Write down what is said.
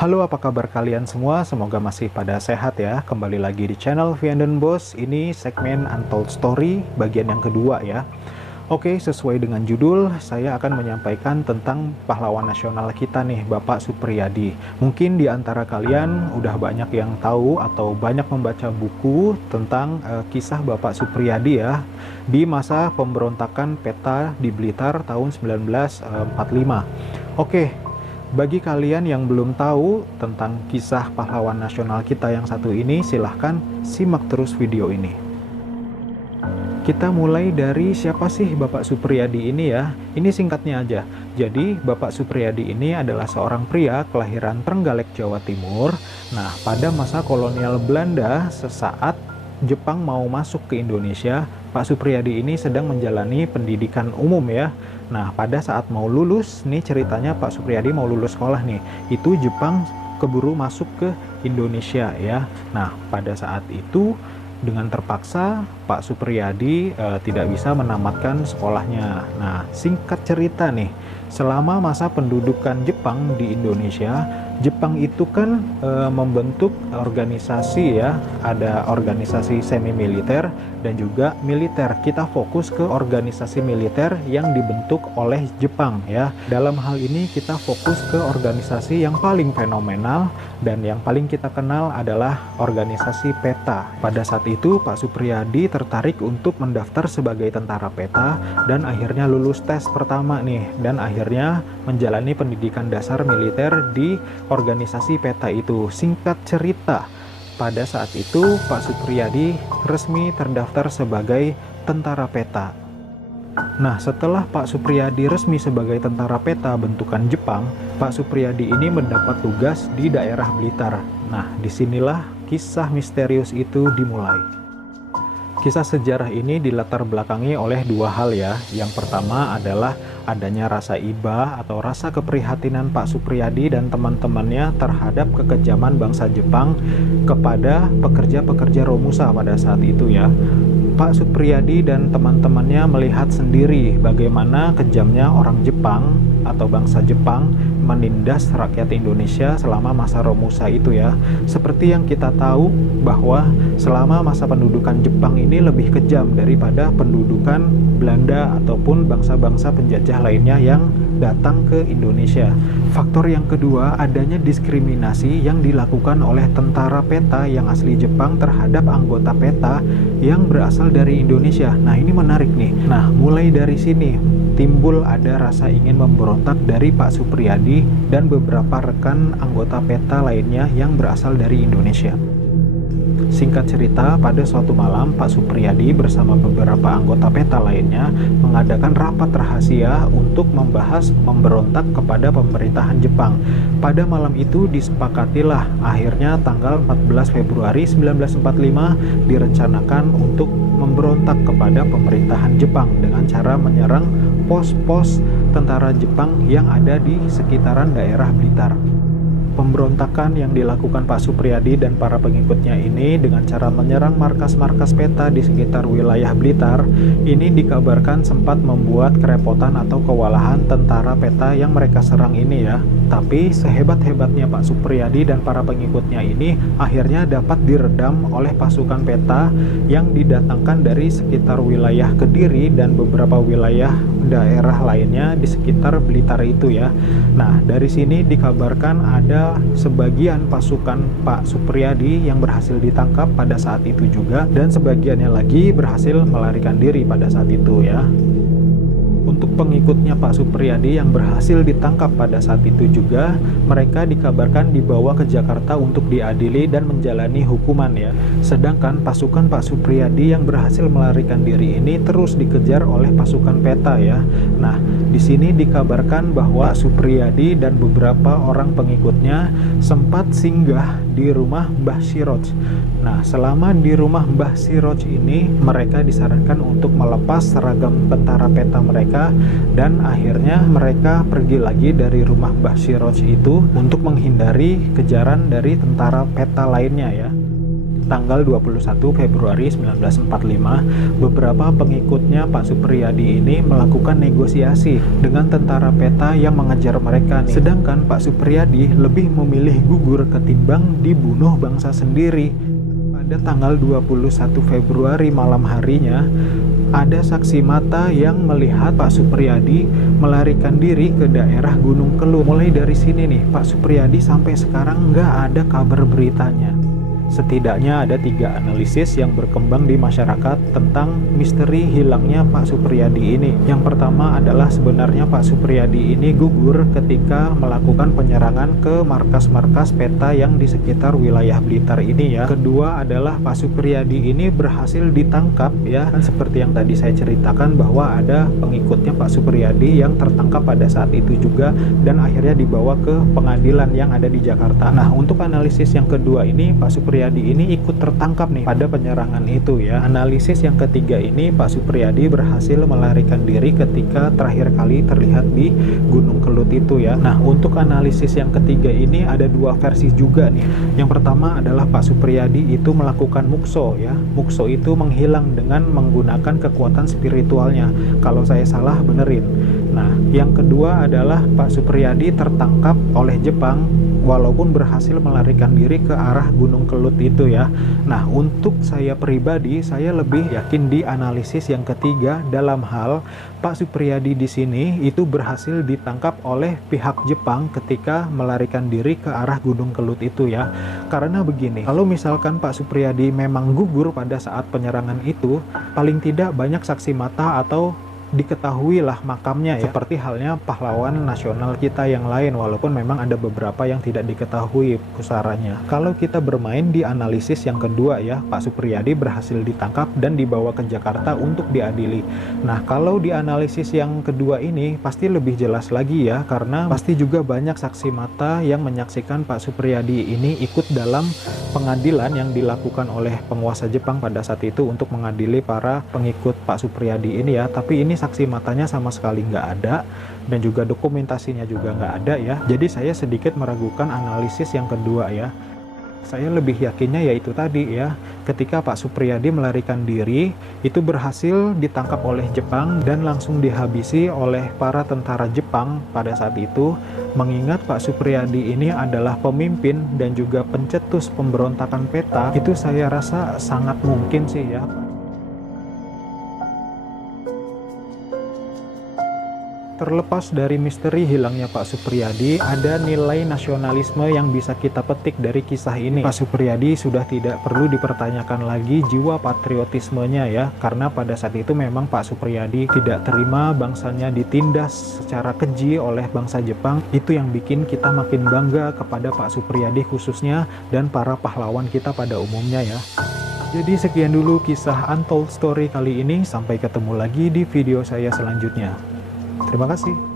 Halo, apa kabar kalian semua? Semoga masih pada sehat ya. Kembali lagi di channel Vianden Boss. Ini segmen Untold Story bagian yang kedua ya. Oke, sesuai dengan judul, saya akan menyampaikan tentang pahlawan nasional kita nih, Bapak Suprijadi. Mungkin di antara kalian udah banyak yang tahu atau banyak membaca buku tentang kisah Bapak Suprijadi ya, di masa pemberontakan PETA di Blitar tahun 1945. Oke, bagi kalian yang belum tahu tentang kisah pahlawan nasional kita yang satu ini, silahkan simak terus video ini. Kita mulai dari siapa sih Bapak Suprijadi ini ya. Ini singkatnya aja. Jadi Bapak Suprijadi ini adalah seorang pria kelahiran Trenggalek, Jawa Timur. Nah, pada masa kolonial Belanda, sesaat Jepang mau masuk ke Indonesia, Pak Suprijadi ini sedang menjalani pendidikan umum ya. Nah, pada saat mau lulus, nih ceritanya Pak Suprijadi mau lulus sekolah nih, itu Jepang keburu masuk ke Indonesia ya. Nah, pada saat itu dengan terpaksa Pak Suprijadi tidak bisa menamatkan sekolahnya. Nah, singkat cerita nih, selama masa pendudukan Jepang di Indonesia, Jepang itu kan membentuk organisasi ya, ada organisasi semi militer dan juga militer. Kita fokus ke organisasi militer yang dibentuk oleh Jepang ya. Dalam hal ini kita fokus ke organisasi yang paling fenomenal dan yang paling kita kenal adalah organisasi PETA. Pada saat itu Pak Suprijadi tertarik untuk mendaftar sebagai tentara PETA dan akhirnya lulus tes pertama nih, dan akhirnya menjalani pendidikan dasar militer di organisasi PETA itu. Singkat cerita, pada saat itu Pak Suprijadi resmi terdaftar sebagai tentara PETA. Nah, setelah Pak Suprijadi resmi sebagai tentara PETA bentukan Jepang, Pak Suprijadi ini mendapat tugas di daerah Blitar. Nah, disinilah kisah misterius itu dimulai. Kisah sejarah ini dilatar belakangi oleh dua hal ya. Yang pertama adalah adanya rasa iba atau rasa keprihatinan Pak Suprijadi dan teman-temannya terhadap kekejaman bangsa Jepang kepada pekerja-pekerja Romusa pada saat itu ya. Pak Suprijadi dan teman-temannya melihat sendiri bagaimana kejamnya orang Jepang atau bangsa Jepang menindas rakyat Indonesia selama masa Romusa itu ya. Seperti yang kita tahu bahwa selama masa pendudukan Jepang ini lebih kejam daripada pendudukan Belanda ataupun bangsa-bangsa penjajah lainnya yang datang ke Indonesia. Faktor yang kedua, adanya diskriminasi yang dilakukan oleh tentara PETA yang asli Jepang terhadap anggota PETA yang berasal dari Indonesia. Nah, ini menarik nih. Nah, mulai dari sini timbul ada rasa ingin memberontak dari Pak Suprijadi dan beberapa rekan anggota PETA lainnya yang berasal dari Indonesia. Singkat cerita, pada suatu malam Pak Suprijadi bersama beberapa anggota PETA lainnya mengadakan rapat rahasia untuk membahas memberontak kepada pemerintahan Jepang. Pada malam itu disepakatilah akhirnya tanggal 14 Februari 1945 direncanakan untuk memberontak kepada pemerintahan Jepang dengan cara menyerang pos-pos tentara Jepang yang ada di sekitaran daerah Blitar. Pemberontakan yang dilakukan Pak Suprijadi dan para pengikutnya ini dengan cara menyerang markas-markas PETA di sekitar wilayah Blitar ini dikabarkan sempat membuat kerepotan atau kewalahan tentara PETA yang mereka serang ini ya. Tapi sehebat-hebatnya Pak Suprijadi dan para pengikutnya ini akhirnya dapat diredam oleh pasukan PETA yang didatangkan dari sekitar wilayah Kediri dan beberapa wilayah daerah lainnya di sekitar Blitar itu ya. Nah, dari sini dikabarkan ada sebagian pasukan Pak Suprijadi yang berhasil ditangkap pada saat itu juga, dan sebagiannya lagi berhasil melarikan diri pada saat itu ya. Untuk pengikutnya Pak Suprijadi yang berhasil ditangkap pada saat itu juga, mereka dikabarkan dibawa ke Jakarta untuk diadili dan menjalani hukuman ya. Sedangkan pasukan Pak Suprijadi yang berhasil melarikan diri ini terus dikejar oleh pasukan PETA ya. Nah, di sini dikabarkan bahwa Suprijadi dan beberapa orang pengikutnya sempat singgah di rumah Mbah Siroj. Nah, selama di rumah Mbah Siroj ini, mereka disarankan untuk melepas seragam tentara PETA mereka, dan akhirnya mereka pergi lagi dari rumah Mbah Siroj itu untuk menghindari kejaran dari tentara PETA lainnya ya. tanggal 21 Februari 1945, beberapa pengikutnya Pak Suprijadi ini melakukan negosiasi dengan tentara peta yang mengejar mereka nih. Sedangkan Pak Suprijadi lebih memilih gugur ketimbang dibunuh bangsa sendiri. Pada tanggal 21 Februari malam harinya, ada saksi mata yang melihat Pak Suprijadi melarikan diri ke daerah Gunung Kelut. Mulai dari sini nih, Pak Suprijadi sampai sekarang nggak ada kabar beritanya. Setidaknya ada 3 analisis yang berkembang di masyarakat tentang misteri hilangnya Pak Suprijadi ini. Yang pertama adalah sebenarnya Pak Suprijadi ini gugur ketika melakukan penyerangan ke markas-markas peta yang di sekitar wilayah Blitar ini ya. Kedua adalah Pak Suprijadi ini berhasil ditangkap ya. Dan seperti yang tadi saya ceritakan bahwa ada pengikutnya Pak Suprijadi yang tertangkap pada saat itu juga dan akhirnya dibawa ke pengadilan yang ada di Jakarta. Nah, untuk analisis yang kedua ini Pak Suprijadi ini ikut tertangkap nih pada penyerangan itu ya. Analisis yang ketiga ini Pak Suprijadi berhasil melarikan diri ketika terakhir kali terlihat di Gunung Kelut itu ya. Nah, untuk analisis yang ketiga ini ada 2 versi juga nih. Yang pertama adalah Pak Suprijadi itu melakukan mukso ya. Mukso itu menghilang dengan menggunakan kekuatan spiritualnya. Kalau saya salah benerin. Nah, yang kedua adalah Pak Suprijadi tertangkap oleh Jepang walaupun berhasil melarikan diri ke arah Gunung Kelut itu ya. Nah, untuk saya pribadi, saya lebih yakin di analisis yang ketiga dalam hal Pak Suprijadi di sini itu berhasil ditangkap oleh pihak Jepang ketika melarikan diri ke arah Gunung Kelut itu ya. Karena begini, kalau misalkan Pak Suprijadi memang gugur pada saat penyerangan itu, paling tidak banyak saksi mata atau diketahui lah makamnya ya, seperti halnya pahlawan nasional kita yang lain, walaupun memang ada beberapa yang tidak diketahui pusarannya. Kalau kita bermain di analisis yang kedua ya, Pak Suprijadi berhasil ditangkap dan dibawa ke Jakarta untuk diadili. Nah, kalau di analisis yang kedua ini pasti lebih jelas lagi ya, karena pasti juga banyak saksi mata yang menyaksikan Pak Suprijadi ini ikut dalam pengadilan yang dilakukan oleh penguasa Jepang pada saat itu untuk mengadili para pengikut Pak Suprijadi ini ya. Tapi ini saksi matanya sama sekali nggak ada dan juga dokumentasinya juga nggak ada ya. Jadi saya sedikit meragukan analisis yang kedua ya. Saya lebih yakinnya yaitu tadi ya, ketika Pak Suprijadi melarikan diri itu berhasil ditangkap oleh Jepang dan langsung dihabisi oleh para tentara Jepang pada saat itu, mengingat Pak Suprijadi ini adalah pemimpin dan juga pencetus pemberontakan peta. Itu saya rasa sangat mungkin sih ya. Terlepas dari misteri hilangnya Pak Suprijadi, ada nilai nasionalisme yang bisa kita petik dari kisah ini. Pak Suprijadi sudah tidak perlu dipertanyakan lagi jiwa patriotismenya ya, karena pada saat itu memang Pak Suprijadi tidak terima bangsanya ditindas secara keji oleh bangsa Jepang. Itu yang bikin kita makin bangga kepada Pak Suprijadi khususnya dan para pahlawan kita pada umumnya ya. Jadi sekian dulu kisah Untold Story kali ini, sampai ketemu lagi di video saya selanjutnya. Terima kasih.